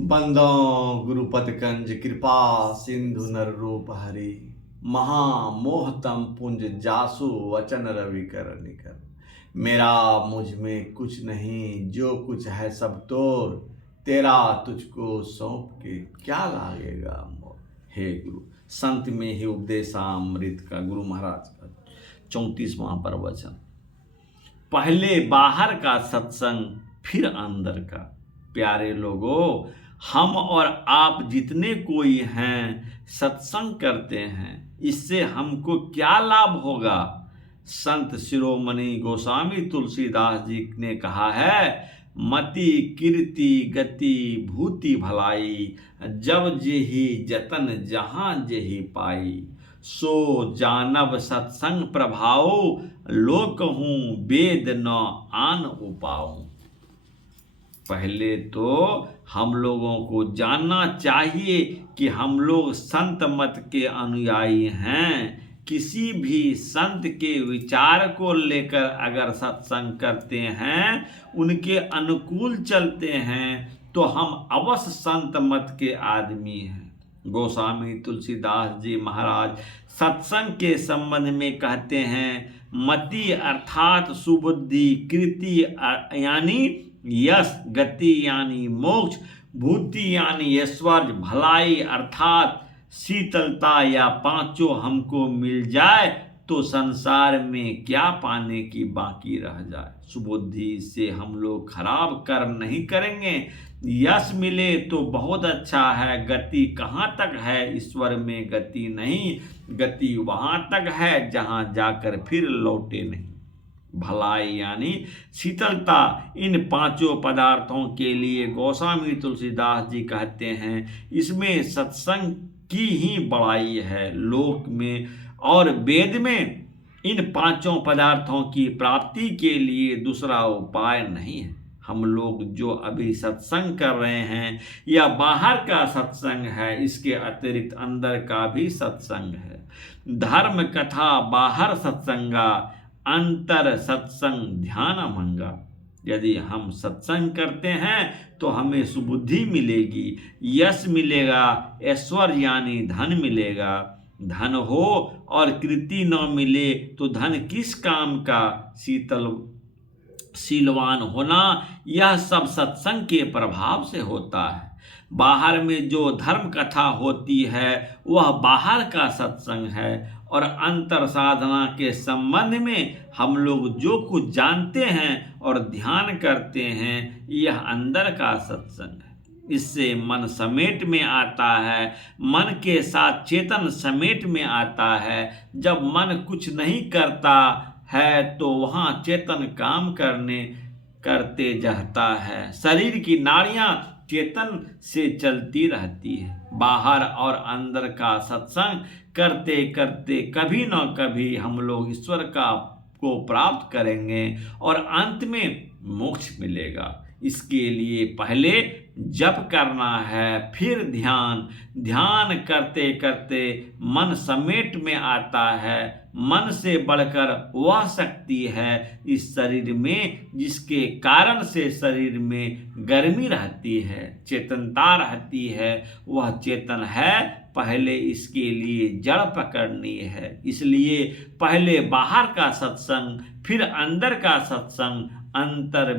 बंदों गुरुपद कंज कृपा सिंधु नर रूप हरि महामोहतम पुंज जासु वचन रवि कर निकर। मेरा मुझ में कुछ नहीं, जो कुछ है सब तोर, तेरा तुझको सौंप के क्या लागेगा मोर। हे गुरु, संत में ही उपदेशामृत का गुरु महाराज का 34वां प्रवचन। पहले बाहर का सत्संग फिर अंदर का। प्यारे लोगों, हम और आप जितने कोई हैं सत्संग करते हैं, इससे हमको क्या लाभ होगा। संत शिरोमणि गोस्वामी तुलसीदास जी ने कहा है, मति कीर्ति गति भूति भलाई, जब जेहि जतन जहां जेहि पाई। सो जानब सत्संग प्रभाव, लोक हूँ वेद न आन उपाऊं। पहले तो हम लोगों को जानना चाहिए कि हम लोग संत मत के अनुयायी हैं। किसी भी संत के विचार को लेकर अगर सत्संग करते हैं, उनके अनुकूल चलते हैं, तो हम अवश्य संत मत के आदमी हैं। गोस्वामी तुलसीदास जी महाराज सत्संग के संबंध में कहते हैं, मति अर्थात सुबुद्धि, कृति यानी यश, गति यानी मोक्ष, भूति यानी ऐश्वर्य, भलाई अर्थात शीतलता या पांचों हमको मिल जाए तो संसार में क्या पाने की बाकी रह जाए। सुबुद्धि से हम लोग खराब कर्म नहीं करेंगे। यश मिले तो बहुत अच्छा है, गति कहाँ तक है, ईश्वर में गति नहीं, गति वहाँ तक है जहाँ जाकर फिर लौटे नहीं। भलाई यानी शीतलता, इन पांचों पदार्थों के लिए गोस्वामी तुलसीदास जी कहते हैं, इसमें सत्संग की ही बड़ाई है। लोक में और वेद में इन पांचों पदार्थों की प्राप्ति के लिए दूसरा उपाय नहीं है। हम लोग जो अभी सत्संग कर रहे हैं या बाहर का सत्संग है, इसके अतिरिक्त अंदर का भी सत्संग है। धर्म कथा बाहर सत्संगा, अंतर सत्संग ध्यान मंगा। यदि हम सत्संग करते हैं तो हमें सुबुद्धि मिलेगी, यश मिलेगा, ऐश्वर्य यानी धन मिलेगा। धन हो और कृति न मिले तो धन किस काम का। शीलवान होना यह सब सत्संग के प्रभाव से होता है। बाहर में जो धर्म कथा होती है वह बाहर का सत्संग है, और अंतर साधना के संबंध में हम लोग जो कुछ जानते हैं और ध्यान करते हैं, यह अंदर का सत्संग है। इससे मन समेट में आता है, मन के साथ चेतन समेट में आता है। जब मन कुछ नहीं करता है तो वहाँ चेतन काम करते जाता है। शरीर की नाड़ियाँ चेतन से चलती रहती है। बाहर और अंदर का सत्संग करते करते कभी न कभी हम लोग ईश्वर को प्राप्त करेंगे और अंत में मोक्ष मिलेगा। इसके लिए पहले जप करना है, फिर ध्यान करते करते मन समेट में आता है। मन से बढ़कर वह शक्ति है इस शरीर में, जिसके कारण से शरीर में गर्मी रहती है, चेतनता रहती है। वह चेतन है, पहले इसके लिए जड़ पकड़नी है। इसलिए पहले बाहर का सत्संग फिर अंदर का सत्संग। अंतर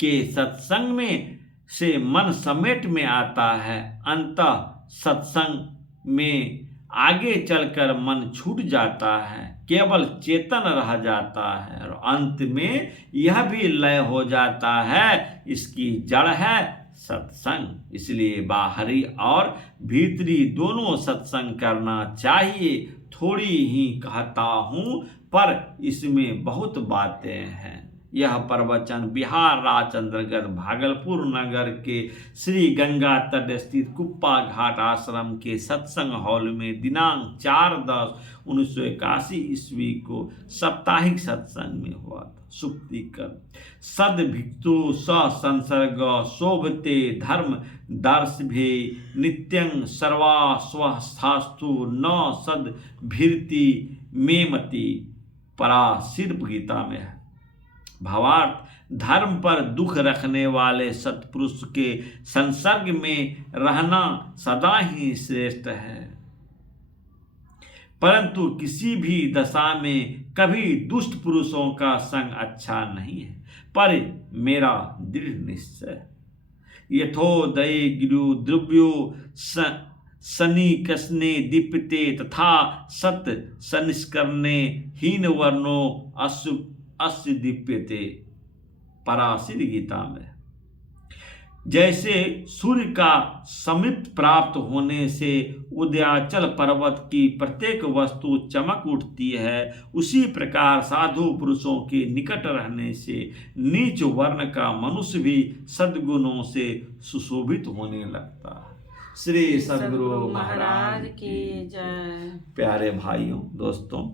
के सत्संग में से मन समेट में आता है, अंतः सत्संग में आगे चलकर मन छूट जाता है, केवल चेतन रह जाता है और अंत में यह भी लय हो जाता है। इसकी जड़ है सत्संग। इसलिए बाहरी और भीतरी दोनों सत्संग करना चाहिए। थोड़ी ही कहता हूँ पर इसमें बहुत बातें हैं। यह प्रवचन बिहार राज्य अंतर्गत भागलपुर नगर के श्री गंगा तट स्थित कुप्पा घाट आश्रम के सत्संग हॉल में दिनांक 4/10/1981 ईस्वी को साप्ताहिक सत्संग में हुआ था। सुक्तिकर सद भिक्तु स संसर्ग शोभते धर्म दर्शभे नित्यं सर्वा स्वस्थास्तु न सद भीरति मेमति परा सिर्फ गीता में है। भावार्थ, धर्म पर दुख रखने वाले सत्पुरुष के संसर्ग में रहना सदा ही श्रेष्ठ है, परंतु किसी भी दशा में कभी दुष्ट पुरुषों का संग अच्छा नहीं है। पर मेरा दृढ़ निश्चय यथोदय गिरु द्रव्यो शनि कसने दीप्ते तथा सत संस्करणे हीन वर्णो अस्य दीप्यते। पराशर गीता में जैसे सूर्य का समीप प्राप्त होने से उदयाचल पर्वत की प्रत्येक वस्तु चमक उठती है, उसी प्रकार साधु पुरुषों के निकट रहने से नीच वर्ण का मनुष्य भी सद्गुणों से सुशोभित होने लगता है। श्री सद्गुरु महाराज की जय। प्यारे भाइयों दोस्तों,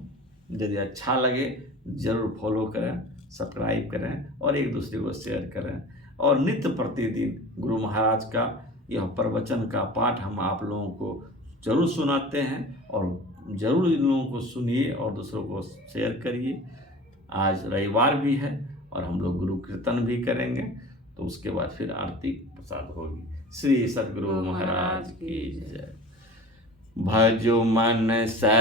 यदि अच्छा लगे जरूर फॉलो करें, सब्सक्राइब करें और एक दूसरे को शेयर करें। और नित्य प्रतिदिन गुरु महाराज का यह प्रवचन का पाठ हम आप लोगों को जरूर सुनाते हैं, और जरूर इन लोगों को सुनिए और दूसरों को शेयर करिए। आज रविवार भी है और हम लोग गुरु कीर्तन भी करेंगे, तो उसके बाद फिर आरती प्रसाद होगी। श्री सद्गुरु महाराज की जय। भजो मन